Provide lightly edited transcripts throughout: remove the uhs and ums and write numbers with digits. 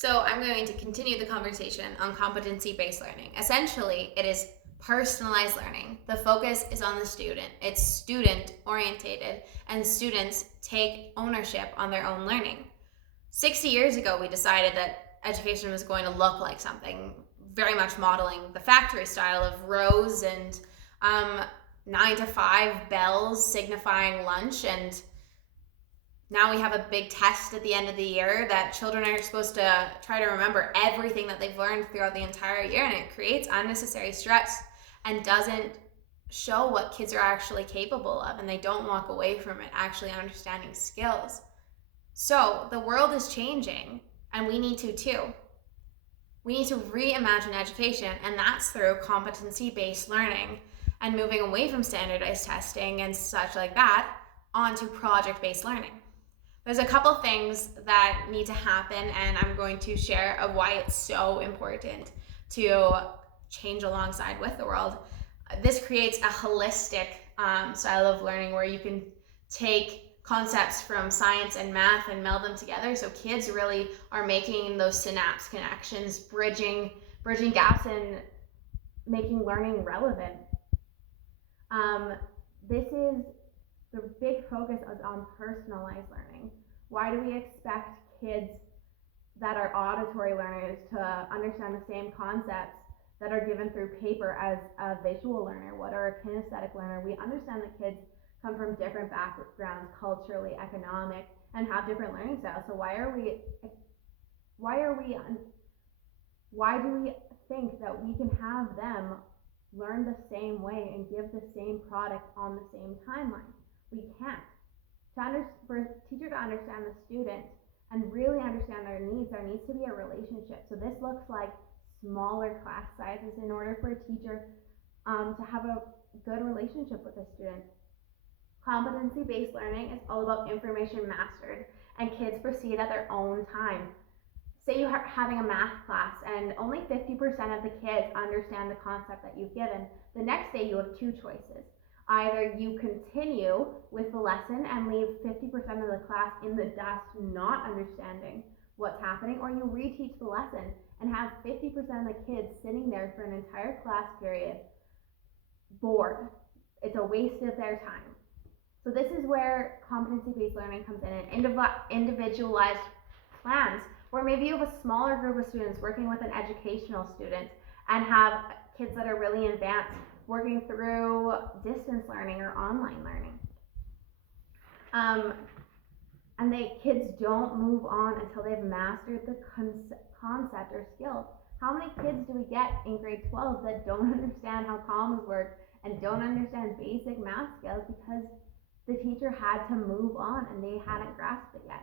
So I'm going to continue the conversation on competency-based learning. Essentially, it is personalized learning. The focus is on the student. It's student-orientated, and students take ownership on their own learning. 60 years ago, we decided that education was going to look like something very much modeling the factory style of rows and 9 to 5 bells signifying lunch, and now we have a big test at the end of the year that children are supposed to try to remember everything that they've learned throughout the entire year, and it creates unnecessary stress and doesn't show what kids are actually capable of, and they don't walk away from it actually understanding skills. So the world is changing, and we need to too. We need to reimagine education, and that's through competency-based learning and moving away from standardized testing and such like that onto project-based learning. There's a couple things that need to happen, and I'm going to share of why it's so important to change alongside with the world. This creates a holistic style of learning where you can take concepts from science and math and meld them together, so kids really are making those synapse connections, bridging gaps and making learning relevant. This is the big focus is on personalized learning. Why do we expect kids that are auditory learners to understand the same concepts that are given through paper as a visual learner? What are a kinesthetic learner? We understand that kids come from different backgrounds, culturally, economic, and have different learning styles. So why do we think that we can have them learn the same way and give the same product on the same timeline? We can't. For a teacher to understand the student and really understand their needs, there needs to be a relationship. So this looks like smaller class sizes in order for a teacher to have a good relationship with a student. Competency-based learning is all about information mastered, and kids proceed at their own time. Say you're having a math class and only 50% of the kids understand the concept that you've given. The next day you have two choices. Either you continue with the lesson and leave 50% of the class in the dust not understanding what's happening, or you reteach the lesson and have 50% of the kids sitting there for an entire class period bored. It's a waste of their time. So this is where competency-based learning comes in, and individualized plans, where maybe you have a smaller group of students working with an educational student and have kids that are really advanced working through distance learning or online learning. And kids don't move on until they've mastered the concept or skills. How many kids do we get in grade 12 that don't understand how commas work and don't understand basic math skills because the teacher had to move on and they hadn't grasped it yet?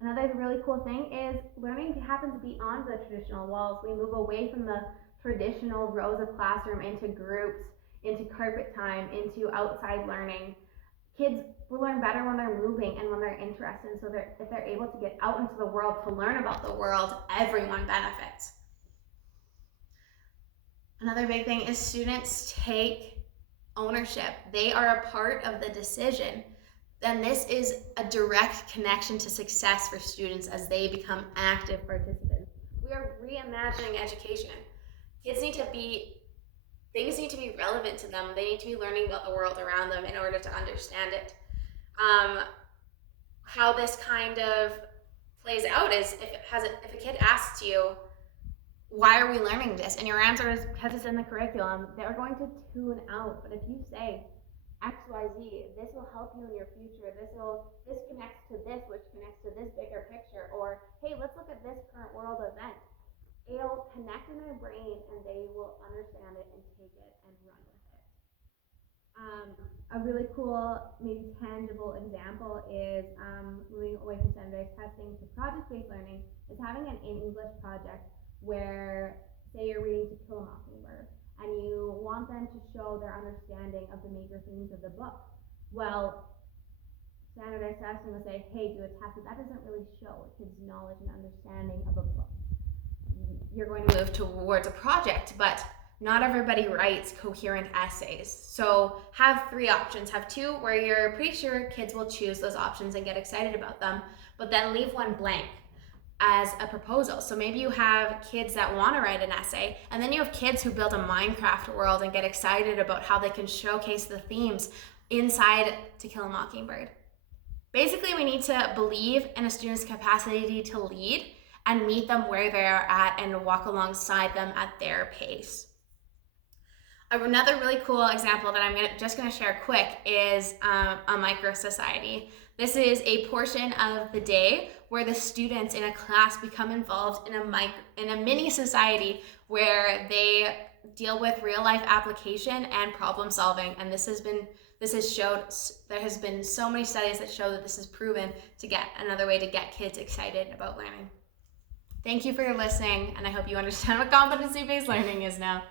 Another really cool thing is learning happens beyond the traditional walls. We move away from the traditional rows of classroom into groups, into carpet time, into outside learning. Kids will learn better when they're moving and when they're interested. So if they're able to get out into the world to learn about the world, everyone benefits. Another big thing is students take ownership. They are a part of the decision. And this is a direct connection to success for students as they become active participants. We are reimagining education. Things need to be relevant to them. They need to be learning about the world around them in order to understand it. How this kind of plays out is if a kid asks you, why are we learning this? And your answer is because it's in the curriculum, they're going to tune out. But if you say X, Y, Z, this will help you in your future, this connects to this, which connects to this bigger picture, or hey, let's look at this current world event, it'll connect in their brain and they will understand it and take it and run with it. A really cool, maybe tangible example is moving away from standardized testing to project-based learning is having an English project where, say you're reading To Kill a Mockingbird, and you want them to show their understanding of the major themes of the book. Well, standardized testing will say, hey, do a test, but that doesn't really show a kid's knowledge and understanding of a book. You're going to move towards a project, but not everybody writes coherent essays. So have 3 options. Have 2 where you're pretty sure kids will choose those options and get excited about them, but then leave one blank. as a proposal. So maybe you have kids that want to write an essay, and then you have kids who build a Minecraft world and get excited about how they can showcase the themes inside To Kill a Mockingbird. Basically, we need to believe in a student's capacity to lead and meet them where they are at and walk alongside them at their pace. Another really cool example that I'm just going to share quick is a micro society. This is a portion of the day where the students in a class become involved in a mini society where they deal with real life application and problem solving. And there has been so many studies that show that this is proven to get another way to get kids excited about learning. Thank you for your listening, and I hope you understand what competency-based learning is now.